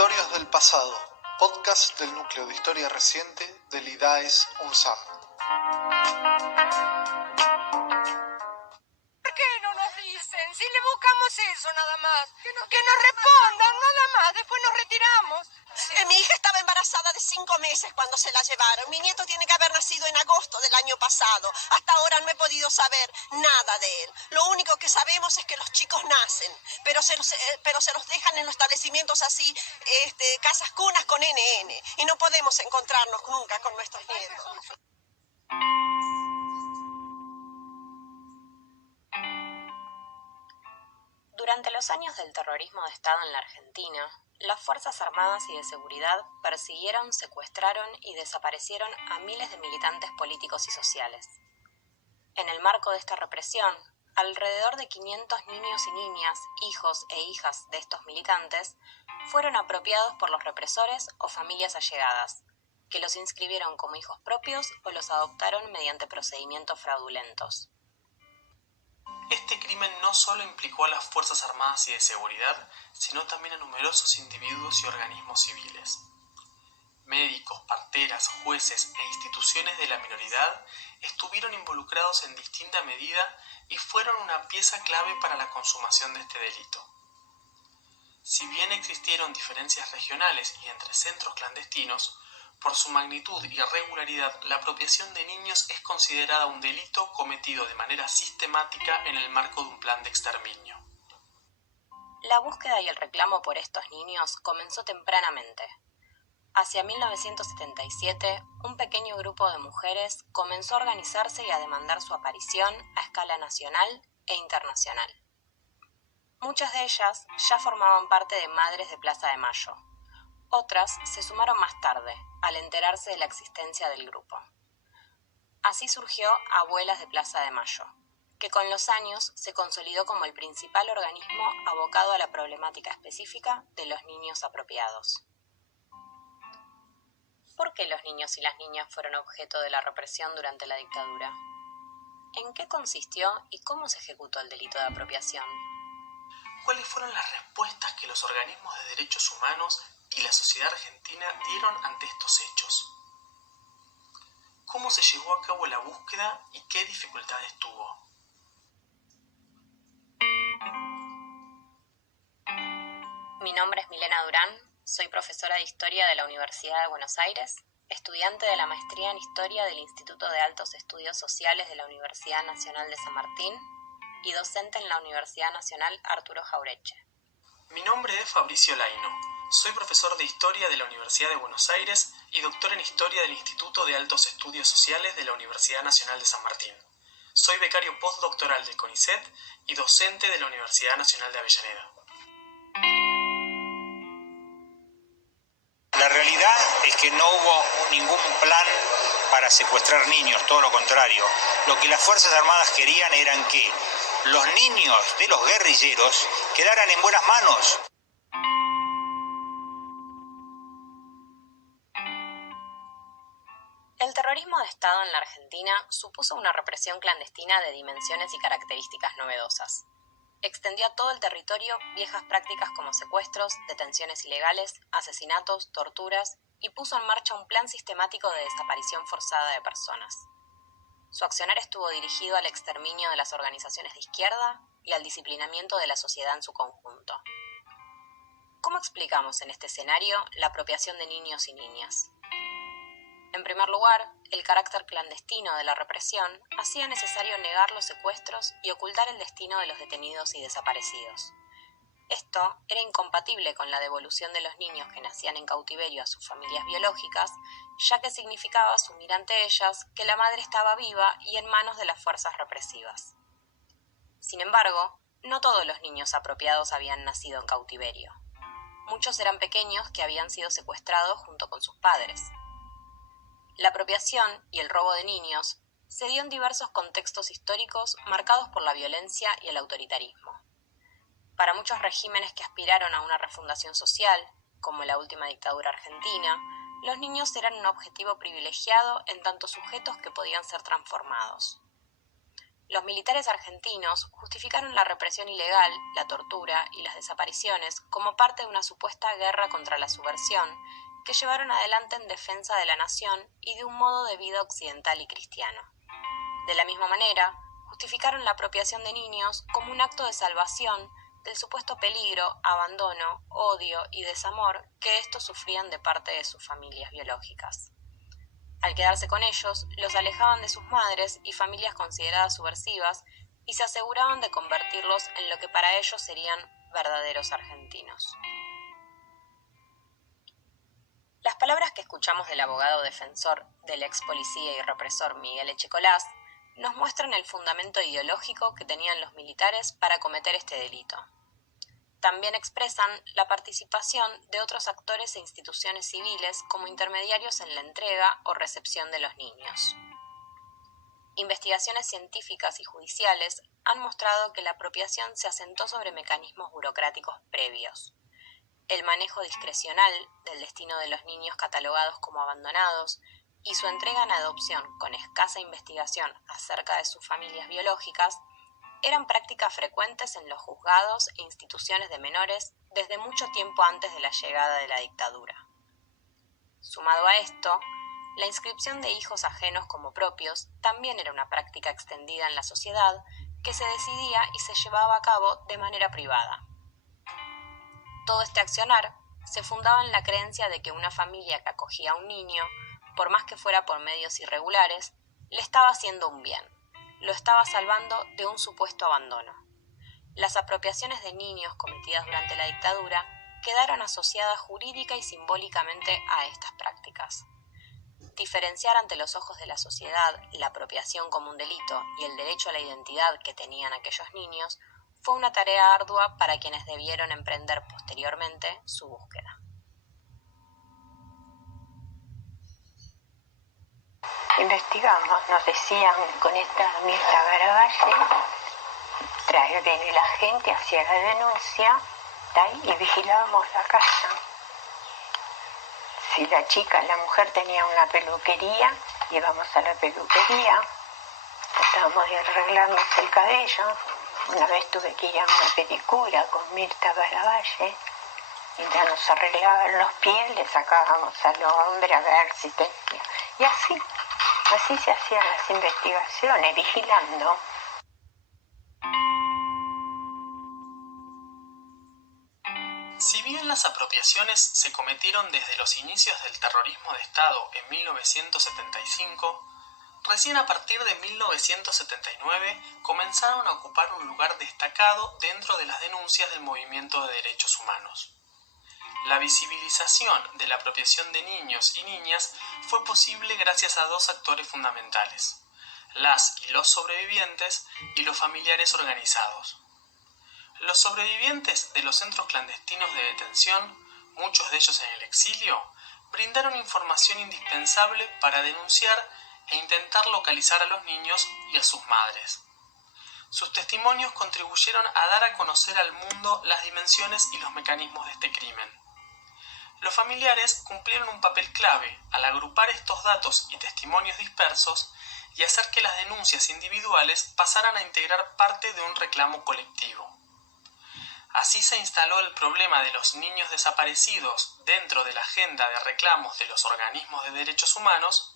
Territorios del Pasado, podcast del Núcleo de Historia Reciente del IDAES UNSAM. ¿Por qué no nos dicen? Si le buscamos eso nada más. Que nos respondan nada más, después nos retiramos. Mi hija estaba embarazada de 5 meses cuando se la llevaron. Mi nieto tiene que haber nacido en agosto del año pasado. Hasta ahora no he podido saber nada de él. Lo único que sabemos es que los chicos nacen, pero se los dejan en los establecimientos así, casas cunas con NN. Y no podemos encontrarnos nunca con nuestros nietos. Durante los años del terrorismo de Estado en la Argentina, las Fuerzas Armadas y de Seguridad persiguieron, secuestraron y desaparecieron a miles de militantes políticos y sociales. En el marco de esta represión, alrededor de 500 niños y niñas, hijos e hijas de estos militantes, fueron apropiados por los represores o familias allegadas, que los inscribieron como hijos propios o los adoptaron mediante procedimientos fraudulentos. Este crimen no solo implicó a las Fuerzas Armadas y de Seguridad, sino también a numerosos individuos y organismos civiles. Médicos, parteras, jueces e instituciones de la minoridad estuvieron involucrados en distinta medida y fueron una pieza clave para la consumación de este delito. Si bien existieron diferencias regionales y entre centros clandestinos, por su magnitud y regularidad, la apropiación de niños es considerada un delito cometido de manera sistemática en el marco de un plan de exterminio. La búsqueda y el reclamo por estos niños comenzó tempranamente. Hacia 1977, un pequeño grupo de mujeres comenzó a organizarse y a demandar su aparición a escala nacional e internacional. Muchas de ellas ya formaban parte de Madres de Plaza de Mayo. Otras se sumaron más tarde, al enterarse de la existencia del grupo. Así surgió Abuelas de Plaza de Mayo, que con los años se consolidó como el principal organismo abocado a la problemática específica de los niños apropiados. ¿Por qué los niños y las niñas fueron objeto de la represión durante la dictadura? ¿En qué consistió y cómo se ejecutó el delito de apropiación? ¿Cuáles fueron las respuestas que los organismos de derechos humanos y la sociedad argentina dieron ante estos hechos? ¿Cómo se llevó a cabo la búsqueda y qué dificultades tuvo? Mi nombre es Milena Durán, soy profesora de Historia de la Universidad de Buenos Aires, estudiante de la maestría en Historia del Instituto de Altos Estudios Sociales de la Universidad Nacional de San Martín y docente en la Universidad Nacional Arturo Jauretche. Mi nombre es Fabricio Laino. Soy profesor de Historia de la Universidad de Buenos Aires y doctor en Historia del Instituto de Altos Estudios Sociales de la Universidad Nacional de San Martín. Soy becario postdoctoral del CONICET y docente de la Universidad Nacional de Avellaneda. La realidad es que no hubo ningún plan para secuestrar niños, todo lo contrario. Lo que las Fuerzas Armadas querían eran que los niños de los guerrilleros quedaran en buenas manos. El terrorismo de Estado en la Argentina supuso una represión clandestina de dimensiones y características novedosas. Extendió a todo el territorio viejas prácticas como secuestros, detenciones ilegales, asesinatos, torturas y puso en marcha un plan sistemático de desaparición forzada de personas. Su accionar estuvo dirigido al exterminio de las organizaciones de izquierda y al disciplinamiento de la sociedad en su conjunto. ¿Cómo explicamos en este escenario la apropiación de niños y niñas? En primer lugar, el carácter clandestino de la represión hacía necesario negar los secuestros y ocultar el destino de los detenidos y desaparecidos. Esto era incompatible con la devolución de los niños que nacían en cautiverio a sus familias biológicas, ya que significaba asumir ante ellas que la madre estaba viva y en manos de las fuerzas represivas. Sin embargo, no todos los niños apropiados habían nacido en cautiverio. Muchos eran pequeños que habían sido secuestrados junto con sus padres. La apropiación y el robo de niños se dio en diversos contextos históricos marcados por la violencia y el autoritarismo. Para muchos regímenes que aspiraron a una refundación social, como la última dictadura argentina, los niños eran un objetivo privilegiado en tanto sujetos que podían ser transformados. Los militares argentinos justificaron la represión ilegal, la tortura y las desapariciones como parte de una supuesta guerra contra la subversión que llevaron adelante en defensa de la nación y de un modo de vida occidental y cristiano. De la misma manera, justificaron la apropiación de niños como un acto de salvación del supuesto peligro, abandono, odio y desamor que estos sufrían de parte de sus familias biológicas. Al quedarse con ellos, los alejaban de sus madres y familias consideradas subversivas y se aseguraban de convertirlos en lo que para ellos serían verdaderos argentinos. Las palabras que escuchamos del abogado defensor del ex policía y represor Miguel Echecolás nos muestran el fundamento ideológico que tenían los militares para cometer este delito. También expresan la participación de otros actores e instituciones civiles como intermediarios en la entrega o recepción de los niños. Investigaciones científicas y judiciales han mostrado que la apropiación se asentó sobre mecanismos burocráticos previos. El manejo discrecional del destino de los niños catalogados como abandonados y su entrega en adopción con escasa investigación acerca de sus familias biológicas eran prácticas frecuentes en los juzgados e instituciones de menores desde mucho tiempo antes de la llegada de la dictadura. Sumado a esto, la inscripción de hijos ajenos como propios también era una práctica extendida en la sociedad que se decidía y se llevaba a cabo de manera privada. Todo este accionar se fundaba en la creencia de que una familia que acogía a un niño, por más que fuera por medios irregulares, le estaba haciendo un bien. Lo estaba salvando de un supuesto abandono. Las apropiaciones de niños cometidas durante la dictadura quedaron asociadas jurídica y simbólicamente a estas prácticas. Diferenciar ante los ojos de la sociedad la apropiación como un delito y el derecho a la identidad que tenían aquellos niños fue una tarea ardua para quienes debieron emprender posteriormente su búsqueda. Investigamos, nos decían con esta Mirta Garavalle, viene la gente, hacía la denuncia y vigilábamos la casa. Si la mujer tenía una peluquería, íbamos a la peluquería, tratábamos de arreglarnos el cabello. Una vez tuve que ir a una pedicura con Mirta Garavalle, mientras nos arreglaban los pies, le sacábamos al hombre a ver si tenía. Y así se hacían las investigaciones, vigilando. Si bien las apropiaciones se cometieron desde los inicios del terrorismo de Estado en 1975, recién a partir de 1979 comenzaron a ocupar un lugar destacado dentro de las denuncias del movimiento de derechos humanos. La visibilización de la apropiación de niños y niñas fue posible gracias a dos actores fundamentales: las y los sobrevivientes y los familiares organizados. Los sobrevivientes de los centros clandestinos de detención, muchos de ellos en el exilio, brindaron información indispensable para denunciar e intentar localizar a los niños y a sus madres. Sus testimonios contribuyeron a dar a conocer al mundo las dimensiones y los mecanismos de este crimen. Los familiares cumplieron un papel clave al agrupar estos datos y testimonios dispersos y hacer que las denuncias individuales pasaran a integrar parte de un reclamo colectivo. Así se instaló el problema de los niños desaparecidos dentro de la agenda de reclamos de los organismos de derechos humanos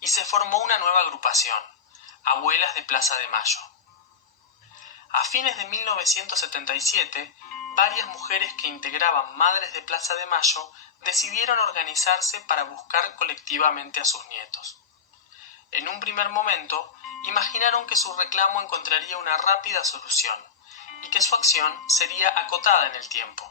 y se formó una nueva agrupación, Abuelas de Plaza de Mayo. A fines de 1977, varias mujeres que integraban Madres de Plaza de Mayo decidieron organizarse para buscar colectivamente a sus nietos. En un primer momento, imaginaron que su reclamo encontraría una rápida solución y que su acción sería acotada en el tiempo.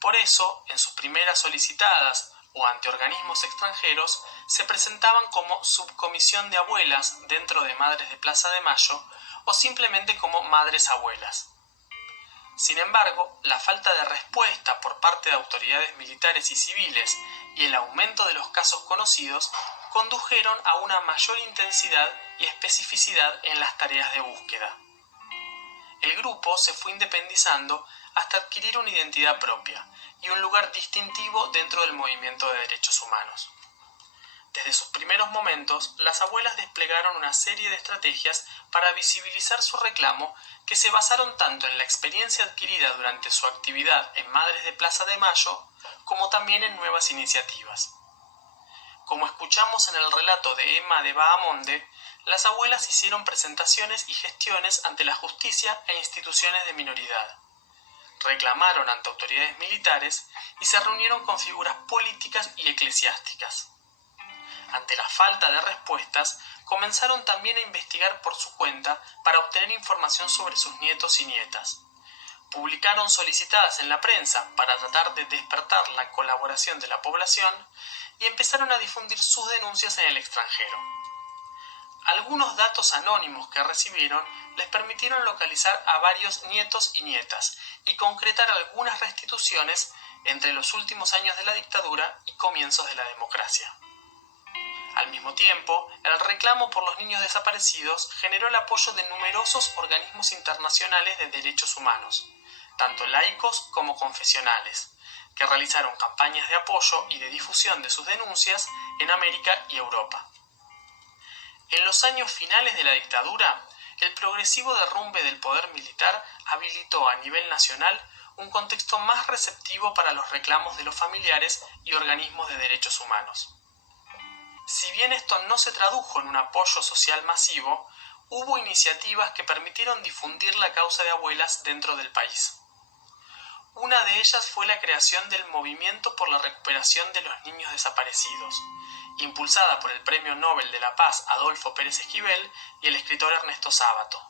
Por eso, en sus primeras solicitadas o ante organismos extranjeros, se presentaban como subcomisión de abuelas dentro de Madres de Plaza de Mayo o simplemente como madres abuelas. Sin embargo, la falta de respuesta por parte de autoridades militares y civiles y el aumento de los casos conocidos condujeron a una mayor intensidad y especificidad en las tareas de búsqueda. El grupo se fue independizando hasta adquirir una identidad propia y un lugar distintivo dentro del movimiento de derechos humanos. Desde sus primeros momentos, las abuelas desplegaron una serie de estrategias para visibilizar su reclamo que se basaron tanto en la experiencia adquirida durante su actividad en Madres de Plaza de Mayo, como también en nuevas iniciativas. Como escuchamos en el relato de Emma de Bahamonde, las abuelas hicieron presentaciones y gestiones ante la justicia e instituciones de minoridad. Reclamaron ante autoridades militares y se reunieron con figuras políticas y eclesiásticas. Ante la falta de respuestas, comenzaron también a investigar por su cuenta para obtener información sobre sus nietos y nietas. Publicaron solicitadas en la prensa para tratar de despertar la colaboración de la población y empezaron a difundir sus denuncias en el extranjero. Algunos datos anónimos que recibieron les permitieron localizar a varios nietos y nietas y concretar algunas restituciones entre los últimos años de la dictadura y comienzos de la democracia. Al mismo tiempo, el reclamo por los niños desaparecidos generó el apoyo de numerosos organismos internacionales de derechos humanos, tanto laicos como confesionales, que realizaron campañas de apoyo y de difusión de sus denuncias en América y Europa. En los años finales de la dictadura, el progresivo derrumbe del poder militar habilitó a nivel nacional un contexto más receptivo para los reclamos de los familiares y organismos de derechos humanos. Si bien esto no se tradujo en un apoyo social masivo, hubo iniciativas que permitieron difundir la causa de abuelas dentro del país. Una de ellas fue la creación del Movimiento por la Recuperación de los Niños Desaparecidos, impulsada por el Premio Nobel de la Paz Adolfo Pérez Esquivel y el escritor Ernesto Sábato,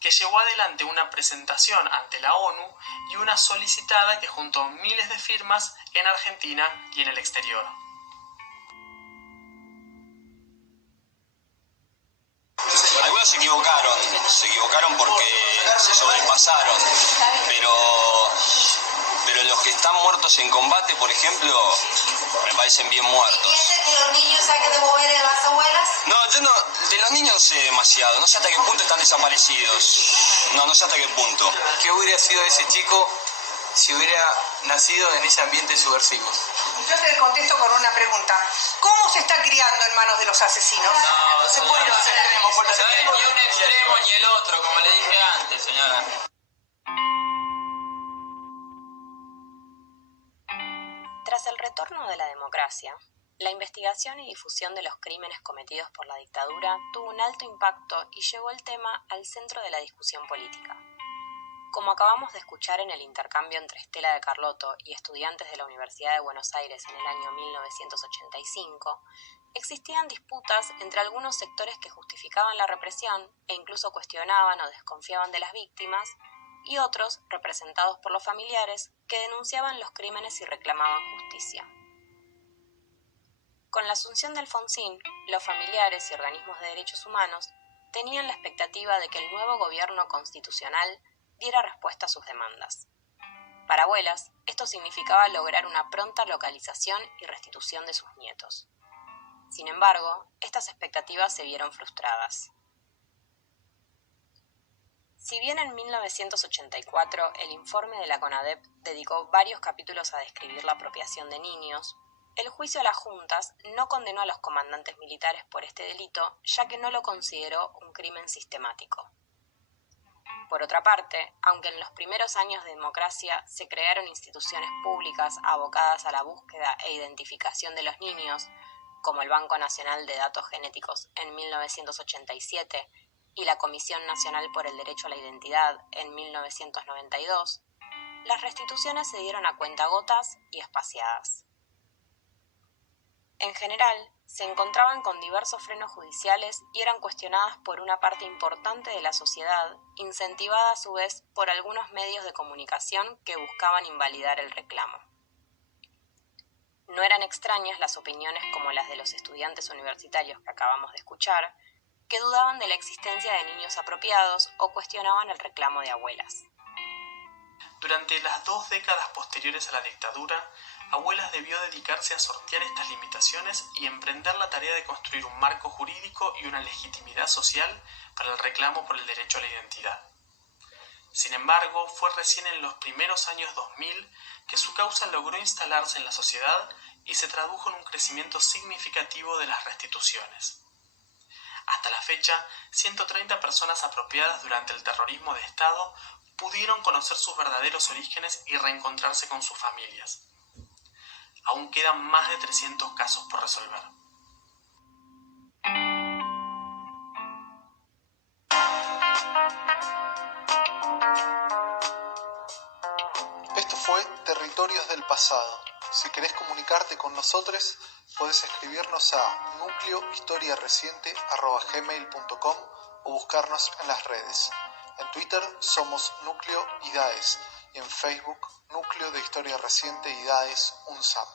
que llevó adelante una presentación ante la ONU y una solicitada que juntó miles de firmas en Argentina y en el exterior. Algunos se equivocaron porque se sobrepasaron, pero los que están muertos en combate, por ejemplo, me parecen bien muertos. ¿Piensa que los niños saquen de mover a las abuelas? No, yo no, de los niños no sé demasiado, no sé hasta qué punto están desaparecidos, no sé hasta qué punto. ¿Qué hubiera sido ese chico si hubiera nacido en ese ambiente subversivo? Yo te contesto con una pregunta. ¿Cómo se está criando en manos de los asesinos? No se puede ir a los extremos, por los extremos. Ni un extremo ni el otro, como le dije antes, señora. Tras el retorno de la democracia, la investigación y difusión de los crímenes cometidos por la dictadura tuvo un alto impacto y llevó el tema al centro de la discusión política. Como acabamos de escuchar en el intercambio entre Estela de Carlotto y estudiantes de la Universidad de Buenos Aires en el año 1985, existían disputas entre algunos sectores que justificaban la represión e incluso cuestionaban o desconfiaban de las víctimas, y otros, representados por los familiares, que denunciaban los crímenes y reclamaban justicia. Con la asunción de Alfonsín, los familiares y organismos de derechos humanos tenían la expectativa de que el nuevo gobierno constitucional diera respuesta a sus demandas. Para abuelas, esto significaba lograr una pronta localización y restitución de sus nietos. Sin embargo, estas expectativas se vieron frustradas. Si bien en 1984 el informe de la CONADEP dedicó varios capítulos a describir la apropiación de niños, el juicio a las juntas no condenó a los comandantes militares por este delito, ya que no lo consideró un crimen sistemático. Por otra parte, aunque en los primeros años de democracia se crearon instituciones públicas abocadas a la búsqueda e identificación de los niños, como el Banco Nacional de Datos Genéticos en 1987 y la Comisión Nacional por el Derecho a la Identidad en 1992, las restituciones se dieron a cuentagotas y espaciadas. En general, se encontraban con diversos frenos judiciales y eran cuestionadas por una parte importante de la sociedad, incentivada a su vez por algunos medios de comunicación que buscaban invalidar el reclamo. No eran extrañas las opiniones como las de los estudiantes universitarios que acabamos de escuchar, que dudaban de la existencia de niños apropiados o cuestionaban el reclamo de abuelas. Durante las 2 décadas posteriores a la dictadura, Abuelas debió dedicarse a sortear estas limitaciones y emprender la tarea de construir un marco jurídico y una legitimidad social para el reclamo por el derecho a la identidad. Sin embargo, fue recién en los primeros años 2000 que su causa logró instalarse en la sociedad y se tradujo en un crecimiento significativo de las restituciones. Hasta la fecha, 130 personas apropiadas durante el terrorismo de Estado pudieron conocer sus verdaderos orígenes y reencontrarse con sus familias. Aún quedan más de 300 casos por resolver. Esto fue Territorios del Pasado. Si querés comunicarte con nosotros, podés escribirnos a nucleohistoriareciente@gmail.com o buscarnos en las redes. En Twitter somos Núcleo IDAES y en Facebook Núcleo de Historia Reciente IDAES UNSAM.